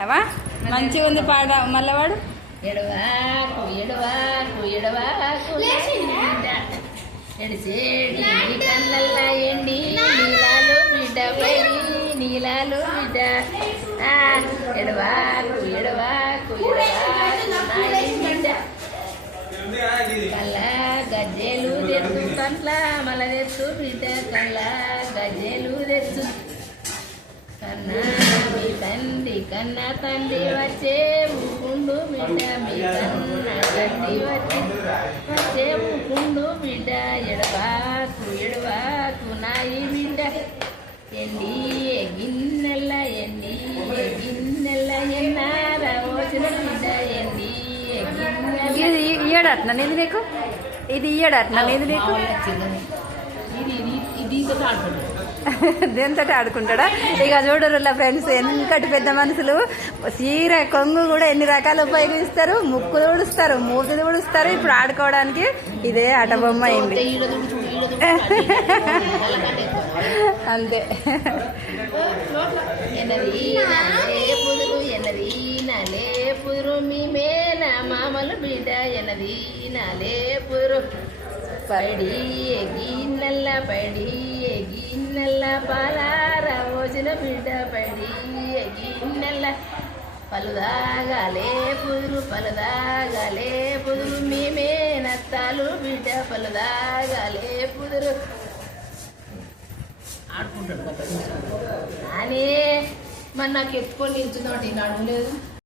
మంచిగా ఉంది పాట మల్లవాడు ఎడవాకు ఎడవాకు ఎడవాకు ఎడిసేడి కళ్ళల్లా ఎండి నీలాలు బిడ్డ పైడి నీలాలు బిడ్డ ఎడవాకు ఎడవాకు ఎడవాకు బిడ్డ కళ్ళ గజ్జెలు తెచ్చు కళ్ళ మల తెచ్చు బిడ్డ కళ్ళ గజ్జెలు తెచ్చు కన్నా మీ తండ్రి కన్నా తండ్రి వచ్చే ఊకుండు బిడ్డ మీ కన్నా తండ్రి వచ్చే ఊకుండు బిడ్డ ఎడవాకు ఎడవాకు నాయి బిడ్డ ఎండి గిన్నెల ఎండి గిన్నెల ఎన్నార వచ్చిన బిడ్డ ఎండి ఇది ఇయ్యడట్నా నేను నీకు ఇది ఇయ్యడట్నా నేను నీకు దేంతో ఆడుకుంటాడా ఇక చూడరులా ఫ్రెండ్స్ ఎంతటి పెద్ద మనుషులు చీర కొంగు కూడా ఎన్ని రకాలు ఉపయోగిస్తారు ముక్కు తుడుస్తారు మూతులు తుడుస్తారు ఇప్పుడు ఆడుకోవడానికి ఇదే ఆట బొమ్మ అయింది అంతే పుదురు మీ మేన మామలు బిడ్డ ఎనది నాలే పుదురు పడి గిన్నెల్ల పడి గిన్నెల్ల పాలార పోసిన బిడ్డ పడి గిన్నెల్ల పలుదాగాలే పుదురు మేమే నత్తాలు బిడ్డ పలుదాగాలే పుదురు ఆడుకుంటాడు అని మరి నాకు ఎక్కువ నిల్చుందండి నడవలేదు.